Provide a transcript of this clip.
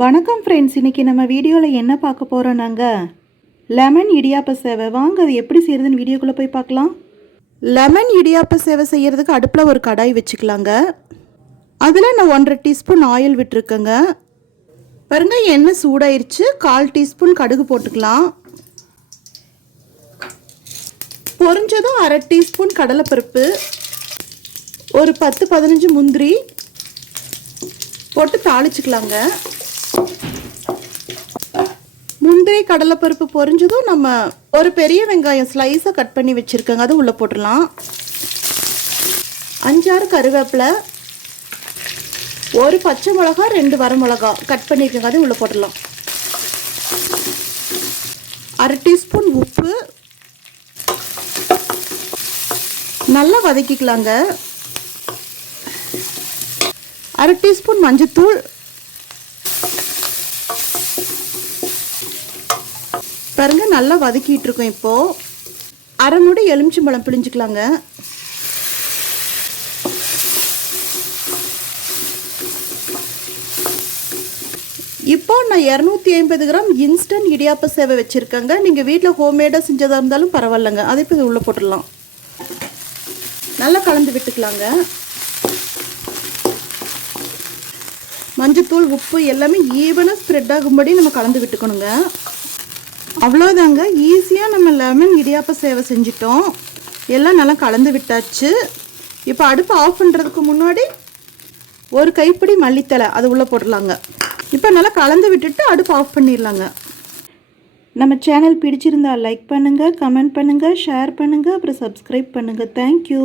வணக்கம் ஃப்ரெண்ட்ஸ், இன்றைக்கி நம்ம வீடியோவில் என்ன பார்க்க போகிறோம்? நாங்கள் லெமன் இடியாப்ப சேவை. வாங்க அது எப்படி செய்கிறதுன்னு வீடியோக்குள்ளே போய் பார்க்கலாம். லெமன் இடியாப்ப சேவை செய்கிறதுக்கு அடுப்பில் ஒரு கடாய் வச்சுக்கலாங்க. அதில் நான் 1.5 டீஸ்பூன் ஆயில் விட்டுருக்கேங்க. பாருங்க, எண்ணெய் சூடாயிருச்சு. 1/4 டீஸ்பூன் கடுகு போட்டுக்கலாம். பொரிஞ்சதும் 1/2 டீஸ்பூன் கடலைப்பருப்பு, ஒரு 10-15 முந்திரி போட்டு தாளிச்சுக்கலாங்க. முந்திரி கடலைப்பருப்பு பொரிஞ்சதும் நம்ம ஒரு பெரிய வெங்காயம் ஸ்லைஸாக கட் பண்ணி வச்சுருக்கோங்க, அது உள்ளே போட்டுடலாம். 5-6 கருவேப்பிலை, ஒரு பச்சை மிளகா, 2 வரமிளகா கட் பண்ணியிருக்கோங்க, அது உள்ளே போட்டுடலாம். 1/2 டீஸ்பூன் உப்பு நல்லா வதக்கிக்கலாங்க. 1/2 டீஸ்பூன் மஞ்சத்தூள், பாருங்க நல்லா வதக்கிட்டு இருக்கோம். இப்போது 1/2 மூடி எலுமிச்சம்பழம் பிழிஞ்சிக்கலாங்க. இப்போ நான் 250 கிராம் இன்ஸ்டன்ட் இடியாப்ப சேவை வச்சுருக்கேங்க. நீங்கள் வீட்டில் ஹோம்மேடாக செஞ்சதாக இருந்தாலும் பரவாயில்லைங்க. அதை இப்போ உள்ளே போட்டுடலாம். நல்லா கலந்து விட்டுக்கலாங்க. மஞ்சத்தூள் உப்பு எல்லாமே ஈவனாக ஸ்ப்ரெட் ஆகும்படி நம்ம கலந்து விட்டுக்கணுங்க. அவ்வளோதாங்க, ஈஸியாக நம்ம லெமன் இடியாப்ப சேவை செஞ்சிட்டோம். எல்லாம் நல்லா கலந்து விட்டாச்சு. இப்போ அடுப்பு ஆஃப் பண்ணுறதுக்கு முன்னாடி ஒரு கைப்பிடி மல்லித்தலை அது உள்ளே போடலாங்க. இப்போ நல்லா கலந்து விட்டுட்டு அடுப்பு ஆஃப் பண்ணிடலாங்க. நம்ம சேனல் பிடிச்சிருந்தால் லைக் பண்ணுங்கள், கமெண்ட் பண்ணுங்கள், ஷேர் பண்ணுங்கள், அப்புறம் சப்ஸ்கிரைப் பண்ணுங்கள். தேங்க்யூ.